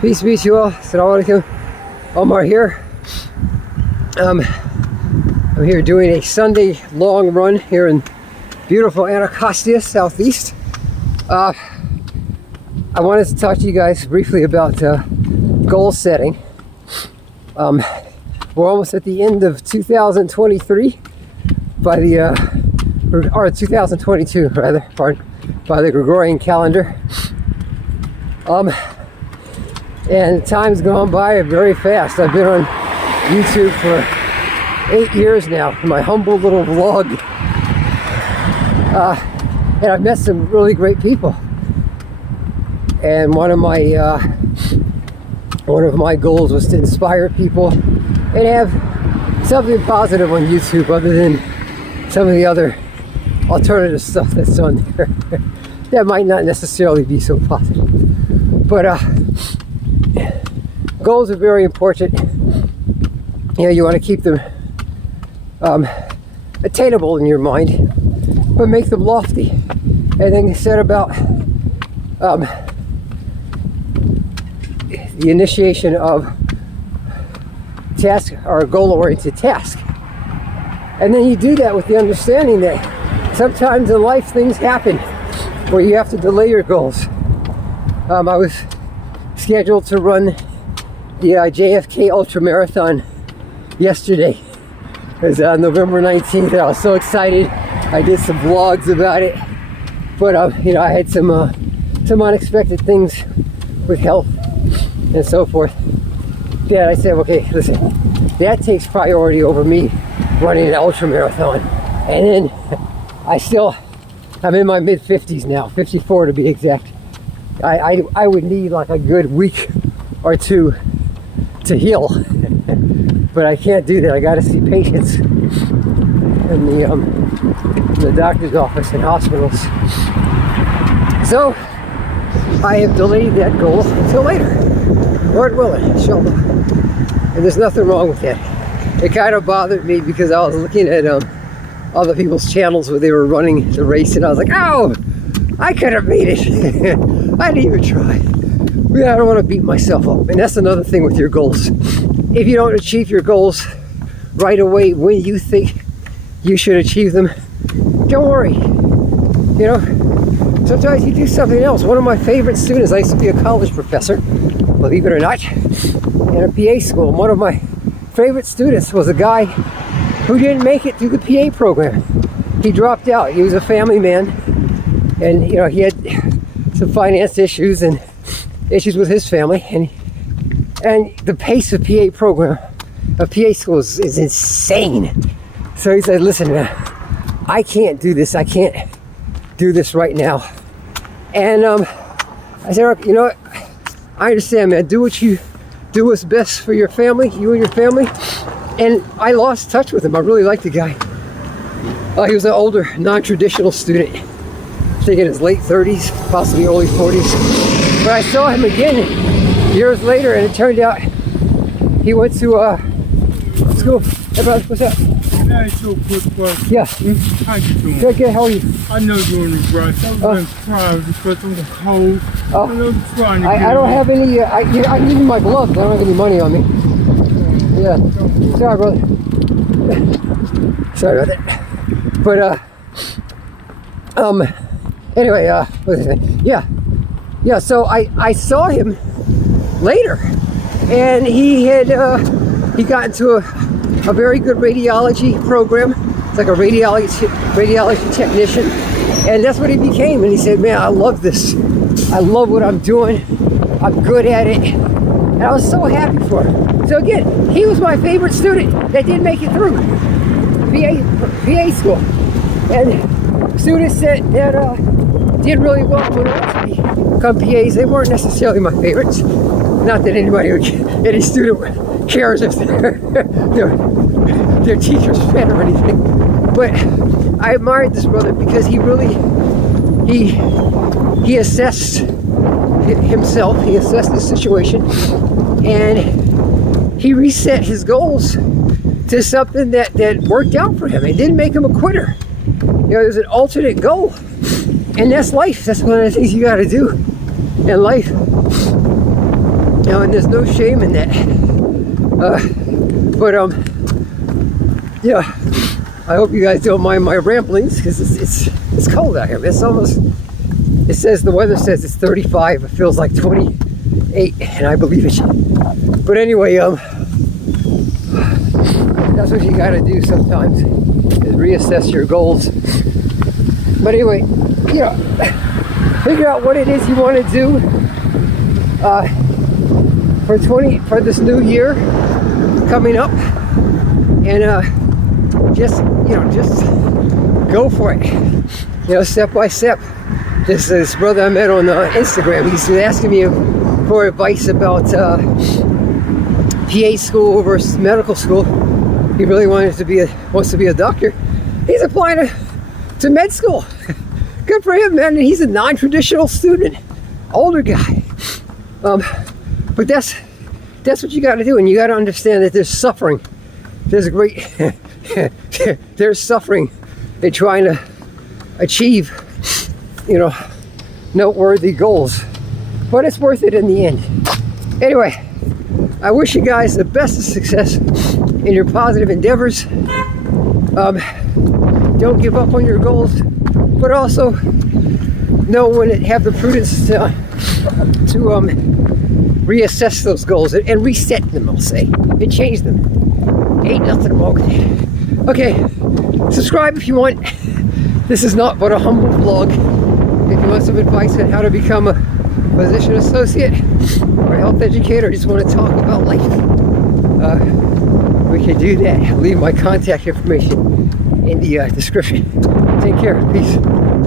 Peace be to you all. Assalamualaikum. Omar here. I'm here doing a Sunday long run here in beautiful Anacostia, southeast. I wanted to talk to you guys briefly about goal setting. We're almost at the end of 2023 by the or 2022 rather, pardon, by the Gregorian calendar. And time's gone by very fast. I've been on YouTube for 8 years now, my humble little vlog. And I've met some really great people. And one of my goals was to inspire people and have something positive on YouTube other than some of the other alternative stuff that's on there that might not necessarily be so positive. But goals are very important. You know, you want to keep them attainable in your mind, but make them lofty. And then set about the initiation of task or goal-oriented task. And then you do that with the understanding that sometimes in life things happen where you have to delay your goals. I was scheduled to run the JFK Ultra Marathon yesterday. It was November 19th, and I was so excited. I did some vlogs about it, but you know, I had some unexpected things with health and so forth. That I said, okay, listen, that takes priority over me running an ultra marathon. And then I'm in my mid 50s now, 54 to be exact. I would need like a good week or two to heal, but I can't do that. I got to see patients in the doctor's office and hospitals. So I have delayed that goal until later, Lord willing, inshallah. And there's nothing wrong with that. It kind of bothered me because I was looking at other people's channels where they were running the race, and I was like, oh, I could have made it. I didn't even try. I don't want to beat myself up. And that's another thing with your goals. If you don't achieve your goals right away when you think you should achieve them, don't worry. You know, sometimes you do something else. One of my favorite students, I used to be a college professor, believe it or not, in a PA school. One of my favorite students was a guy who didn't make it through the PA program. He dropped out. He was a family man, and you know, he had some finance issues and issues with his family, and the pace of PA school is insane. So he said, listen, man, I can't do this. I can't do this right now. And I said, you know what? I understand, man. Do what's best for your family, you and your family. And I lost touch with him. I really liked the guy. He was an older, non-traditional student. I think in his late 30s, possibly early 40s. But I saw him again years later, and it turned out he went to school. Hey, brother, what's up? Can I ask you a quick question? Yeah. How you doing? Good, how are you? I know you're in the brush. I was proud because of the cold. I don't have any, I need my gloves. I don't have any money on me. Yeah. Sorry, brother. Sorry about that. But, anyway, what was his name? Yeah, so I saw him later, and he got into a very good radiology program. It's like a radiology technician, and that's what he became. And he said, man, I love this. I love what I'm doing. I'm good at it. And I was so happy for him. So again, he was my favorite student that didn't make it through PA school. And students that did really well went on to become PAs. They weren't necessarily my favorites. Not that any student cares if their teacher's fed or anything. But I admired this brother because he assessed himself, he assessed the situation, and he reset his goals to something that worked out for him. It didn't make him a quitter. You know, there's an alternate goal. And that's life. That's one of the things you got to do in life. Now, and there's no shame in that. But yeah, I hope you guys don't mind my ramblings, because it's cold out here. It's almost, it says, the weather says it's 35. It feels like 28, and I believe it. But anyway, that's what you got to do sometimes, is reassess your goals. But anyway, you know, figure out what it is you want to do for this new year coming up, and just go for it. You know, step by step. This brother I met on Instagram, he's asking me for advice about PA school versus medical school. He really wants to be a doctor. He's applying to med school. Good for him, man. And he's a non-traditional student, older guy. But that's what you got to do, and you got to understand that there's suffering. There's there's suffering in trying to achieve, you know, noteworthy goals. But it's worth it in the end. Anyway, I wish you guys the best of success in your positive endeavors. Don't give up on your goals, but also know when to have the prudence to reassess those goals and reset them, I'll say, and change them. Ain't nothing wrong with it. Okay, subscribe if you want. This is not but a humble vlog. If you want some advice on how to become a physician associate or a health educator, or just want to talk about life, we can do that. Leave my contact information in the description. Take care. Peace.